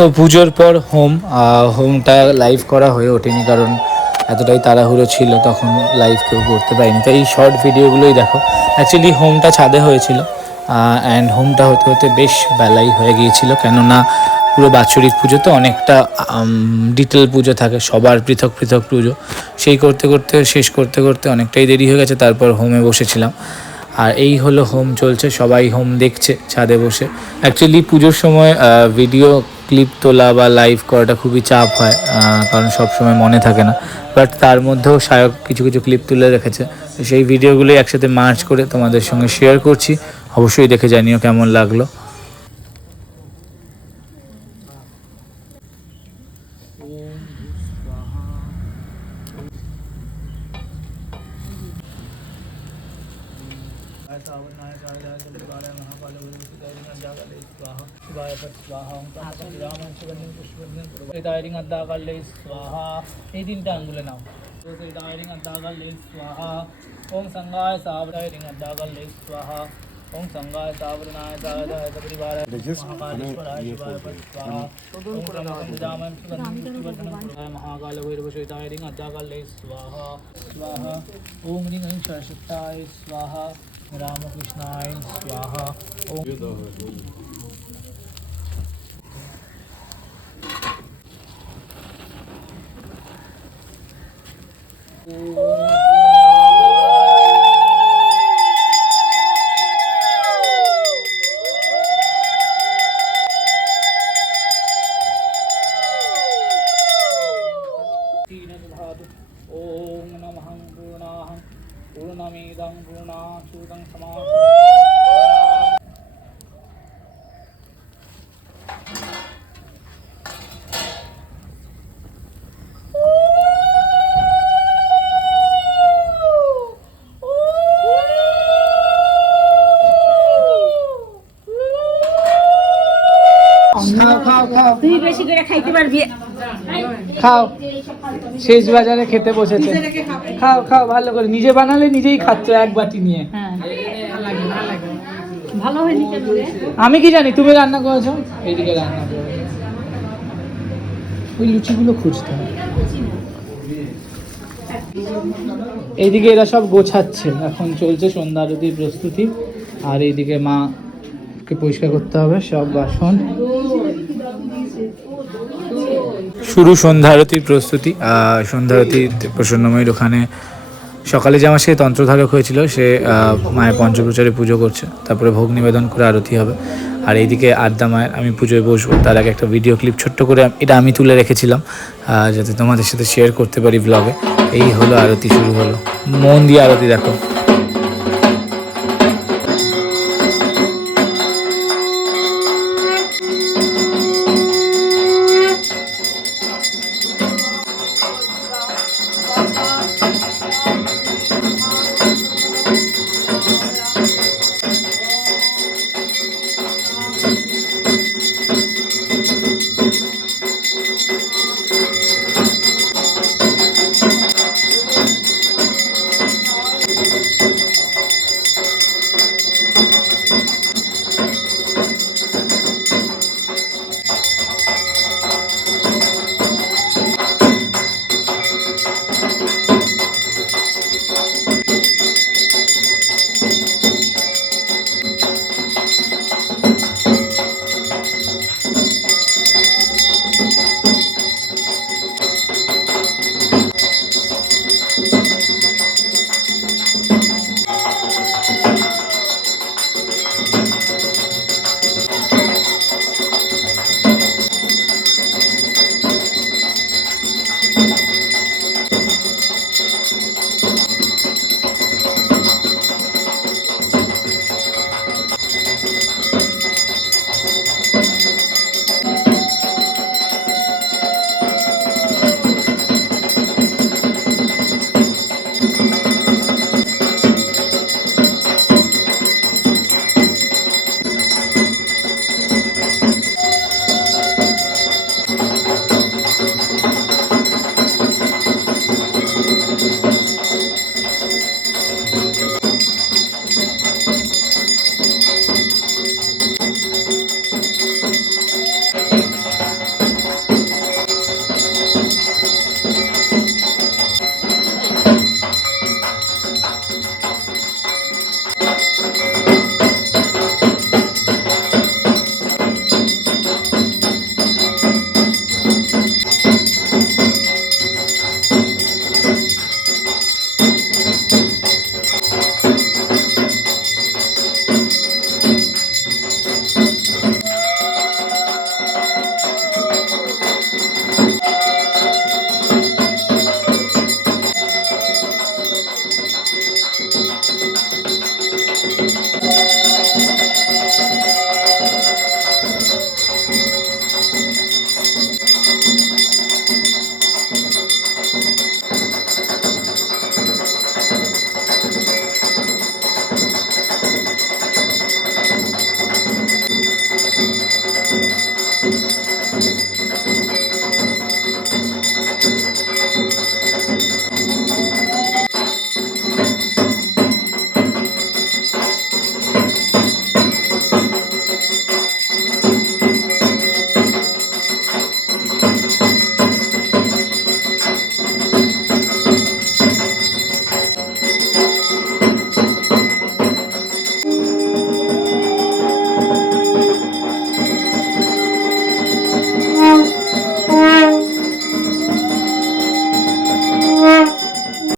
তো পুজোর পর হোমটা লাইভ করা হয়ে ওঠেনি, কারণ এতটাই তাড়াহুড়ো ছিল তখন লাইভ কেউ করতে পারিনি। তাই এই শর্ট ভিডিওগুলোই দেখো। অ্যাকচুয়ালি হোমটা ছাদে হয়েছিল, অ্যান্ড হোমটা হতে হতে বেশ বেলাই হয়ে গিয়েছিল, কেননা পুরো বাৎসরিক পুজো তো অনেকটা ডিটেল পুজো থাকে, সবার পৃথক পৃথক পুজো, সেই করতে করতে শেষ করতে করতে অনেকটাই দেরি হয়ে গেছে। তারপর হোমে বসেছিলাম, আর এই হলো হোম চলছে, সবাই হোম দেখছে ছাদে বসে। অ্যাকচুয়ালি পুজোর সময় ভিডিও ক্লিপ তোলা বা লাইভ করাটা খুবই চাপ হয়, কারণ সব সময় মনে থাকে না। বাট তার মধ্যেও সায়ক কিছু কিছু ক্লিপ তুলে রেখেছে, তো সেই ভিডিওগুলোই একসাথে মার্চ করে তোমাদের সঙ্গে শেয়ার করছি। অবশ্যই দেখে জানিও কেমন লাগলো। এই তিনটা আঙ্গুলে নাও। ओम संगाय सावराय रिंगदागले स्वाहा ओम संगाय सावरनाय दादाय परिवार महाकालेश्वराय शिवाय स्वाहा ओम संगाय सुगंधिवर्धनम महाकाल भैरव श्वेताय रिंगदागले स्वाहा स्वाहा ओम रिंग सरस्वताय स्वाहा रामकृष्णाय स्वाहा ओम ओम नमः पूर्णाहं पूर्णमेदं पूर्णाशुतं समाप्तं। খাও খাও তুই বেশি করে খাইতে পারবি, খাও। শেষ বাজারে খেতে বসেছে, খাও খাও ভালো করে। নিজে বানালে নিজেই খাচ্ছ এক বাটি নিয়ে। ভালো হয়নি কেন রে? আমি কি জানি, তুমি রান্না করেছো। এইদিকে রান্না করো, ওই লুচিগুলো খুঁজতে হবে। এইদিকে এরা সব গোছাচ্ছে, এখন চলছে সন্ধ্যা আরতির প্রস্তুতি। আর এইদিকে মাকে পরিষ্কার করতে হবে সব বাসন। শুরু সন্ধ্যা আরতির প্রস্তুতি। সন্ধ্যা আরতি প্রসন্নময়ীর ওখানে সকালে যে আমার সে তন্ত্রধারক হয়েছিল, সে মায়ের পঞ্চপ্রচারে পুজো করছে, তারপরে ভোগ নিবেদন করে আরতি হবে। আর এইদিকে আদ্যা মায়ের আমি পুজোয় বসবো, তার আগে একটা ভিডিও ক্লিপ ছোট্ট করে এটা আমি তুলে রেখেছিলাম, যাতে তোমাদের সাথে শেয়ার করতে পারি ব্লগে। এই হলো আরতি শুরু হলো, মন দিয়ে আরতি দেখো।